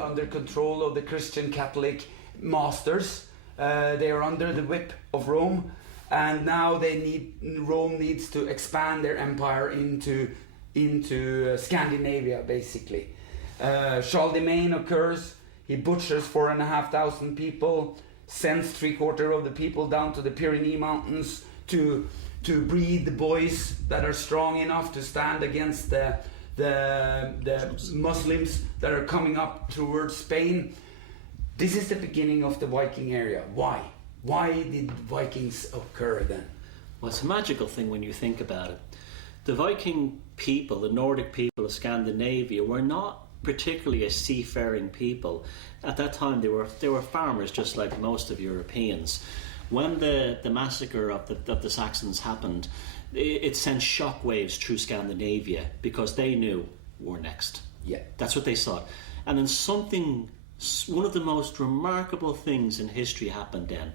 under control of the Christian Catholic masters. They are under the whip of Rome, and now Rome needs to expand their empire into Scandinavia, basically. Charlemagne occurs. He butchers 4,500 people, sends 3/4 of the people down to the Pyrenees Mountains to breed the boys that are strong enough to stand against the Muslims that are coming up towards Spain. This is the beginning of the Viking area. Why? Why did Vikings occur then? Well, it's a magical thing when you think about it. The Viking people, the Nordic people of Scandinavia, were not particularly a seafaring people. At that time, they were farmers, just like most of Europeans. When the massacre of the Saxons happened, it sent shockwaves through Scandinavia because they knew we're next. Yeah, that's what they saw. And then one of the most remarkable things in history happened then.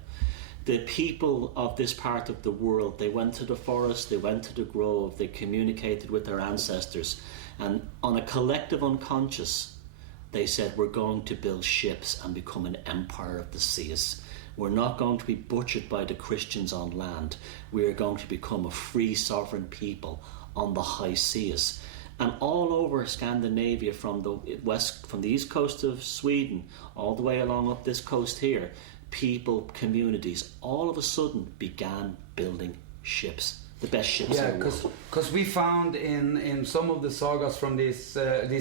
The people of this part of the world, they went to the forest, they went to the grove, they communicated with their ancestors, and on a collective unconscious, they said, we're going to build ships and become an empire of the seas. We're not going to be butchered by the Christians on land. We are going to become a free sovereign people on the high seas. And all over Scandinavia, from the east coast of Sweden all the way along up this coast here, people, communities, all of a sudden began building ships, the best ships in the world. Because we found in some of the sagas from this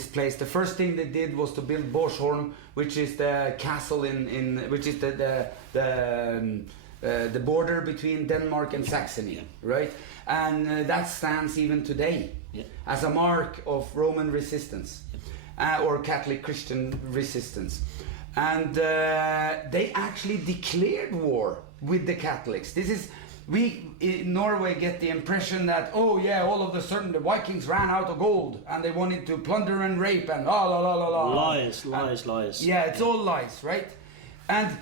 place, the first thing they did was to build Borsholm, which is the castle which is the border between Denmark and Saxony, right? And that stands even today as a mark of Roman resistance or Catholic Christian resistance. And they actually declared war with the Catholics. We in Norway get the impression that, oh yeah, all of a sudden the Vikings ran out of gold and they wanted to plunder and rape and lies. Yeah, it's all lies, right? And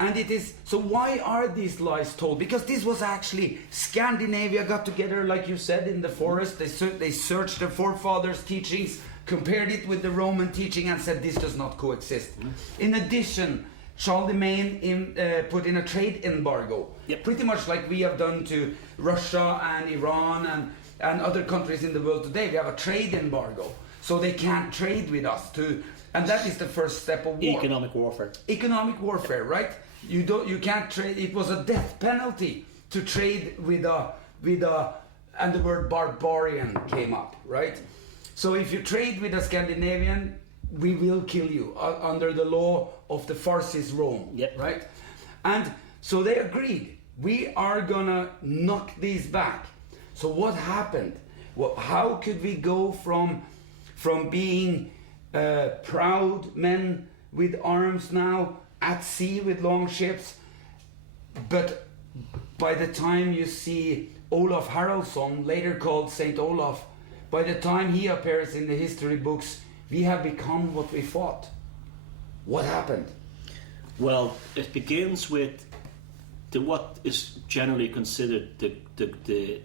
it is, so why are these lies told? Because this was actually, Scandinavia got together, like you said, in the forest. They searched their forefathers' teachings, compared it with the Roman teaching, and said this does not coexist. In addition, Charlemagne put in a trade embargo, pretty much like we have done to Russia and Iran and other countries in the world today. We have a trade embargo, so they can't trade with us. And that is the first step of war. Economic warfare. Economic warfare, right? You can't trade. It was a death penalty to trade with a, and the word barbarian came up, right? So if you trade with a Scandinavian, we will kill you under the law of the Farsis Rome, right? And so they agreed, we are gonna knock these back. So what happened? Well, how could we go from being proud men with arms now at sea with long ships, but by the time you see Olaf Haraldsson, later called Saint Olaf, by the time he appears in the history books, we have become what we fought. What happened? Well, it begins with what is generally considered the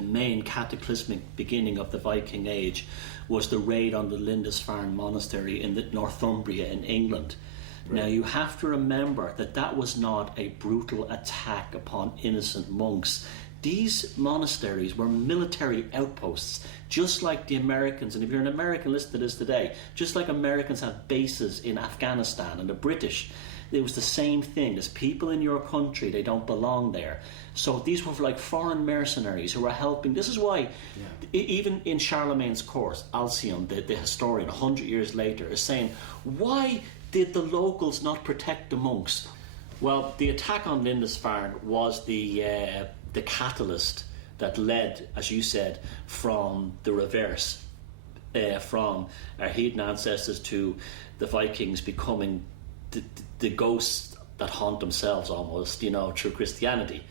main cataclysmic beginning of the Viking Age, was the raid on the Lindisfarne Monastery in Northumbria in England. Right. Now you have to remember that was not a brutal attack upon innocent monks. These monasteries were military outposts, just like the Americans, and if you're an American, listen to this today, just like Americans have bases in Afghanistan and the British, it was the same thing. There's people in your country, they don't belong there. So these were like foreign mercenaries who were helping. This is why, even in Charlemagne's court, Alcyone, the historian, 100 years later, is saying, why did the locals not protect the monks? Well, the attack on Lindisfarne was the catalyst that led, as you said, from the reverse, from our heathen ancestors to the Vikings becoming the ghosts that haunt themselves almost, through Christianity.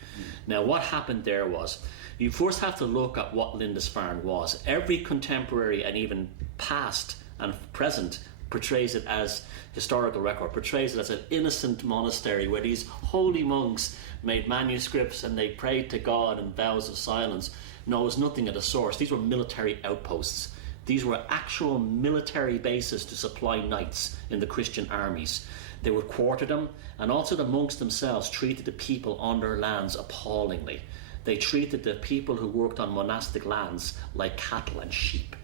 Now, what happened there was, you first have to look at what Lindisfarne was. Every contemporary and even past and present portrays it as historical record, portrays it as an innocent monastery where these holy monks made manuscripts and they prayed to God in vows of silence. No, it was nothing at the source. These were military outposts. These were actual military bases to supply knights in the Christian armies. They would quarter them, and also the monks themselves treated the people on their lands appallingly. They treated the people who worked on monastic lands like cattle and sheep.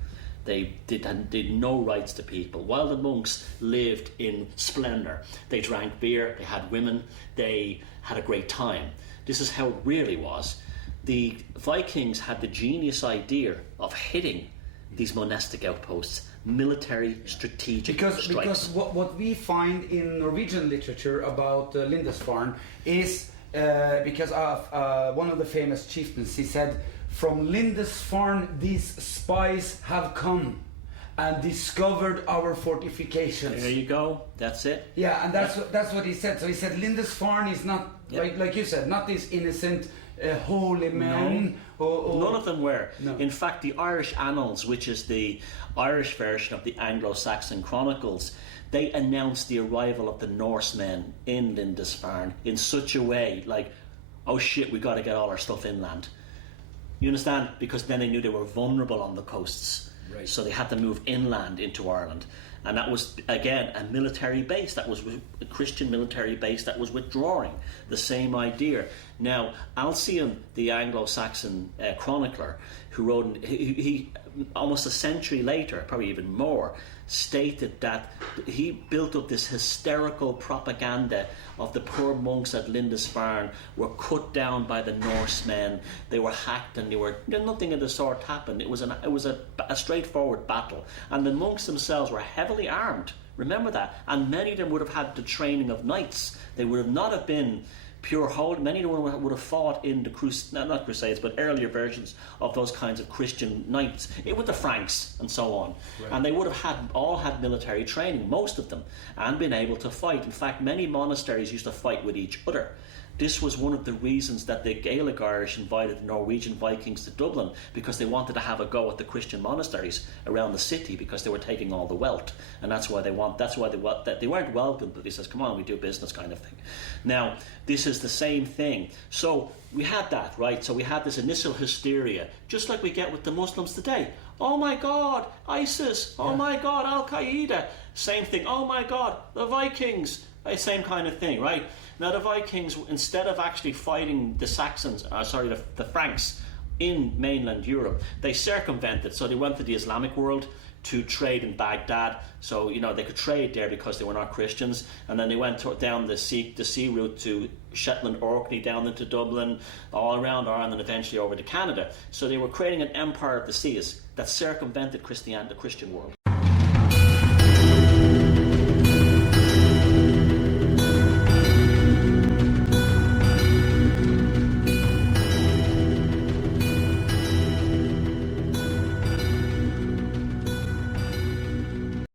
They did no rights to people. While the monks lived in splendor, they drank beer, they had women, they had a great time. This is how it really was. The Vikings had the genius idea of hitting these monastic outposts, military strategic strikes. Because what we find in Norwegian literature about Lindisfarne is because of one of the famous chieftains. He said, "From Lindisfarne these spies have come and discovered our fortifications." There you go. That's it. Yeah, and that's what he said. So he said Lindisfarne is not, like you said, not these innocent holy men. No. None of them were. No. In fact, the Irish Annals, which is the Irish version of the Anglo-Saxon Chronicles, they announced the arrival of the Norsemen in Lindisfarne in such a way, like, oh shit, we got to get all our stuff inland. You understand? Because then they knew they were vulnerable on the coasts. Right. So they had to move inland into Ireland. And that was, again, a military base. That was a Christian military base that was withdrawing. The same idea. Now, Alcuin, the Anglo-Saxon chronicler, who wrote, he almost a century later, probably even more, stated that he built up this hysterical propaganda of the poor monks at Lindisfarne were cut down by the Norsemen, they were hacked, and nothing of the sort happened. It was a straightforward battle, and the monks themselves were heavily armed. Remember that, and many of them would have had the training of knights. They would have not have been pure hold. Many of them would have fought in the not crusades, but earlier versions of those kinds of Christian knights, with the Franks and so on. Right. And they would have all had military training, most of them, and been able to fight. In fact, many monasteries used to fight with each other. This was one of the reasons that the Gaelic Irish invited the Norwegian Vikings to Dublin, because they wanted to have a go at the Christian monasteries around the city, because they were taking all the wealth, and they weren't welcome, but they says, "Come on, we do business," kind of thing. Now, this is the same thing. So we had that, right? So we had this initial hysteria, just like we get with the Muslims today. Oh my God, ISIS! Oh my God, Al Qaeda! Same thing. Oh my God, the Vikings! Same kind of thing, right? Now the Vikings, instead of actually fighting the the Franks in mainland Europe, they circumvented. So they went to the Islamic world to trade in Baghdad. So they could trade there because they were not Christians. And then they went down the sea route to Shetland, Orkney, down into Dublin, all around Ireland, and eventually over to Canada. So they were creating an empire of the seas that circumvented the Christian world.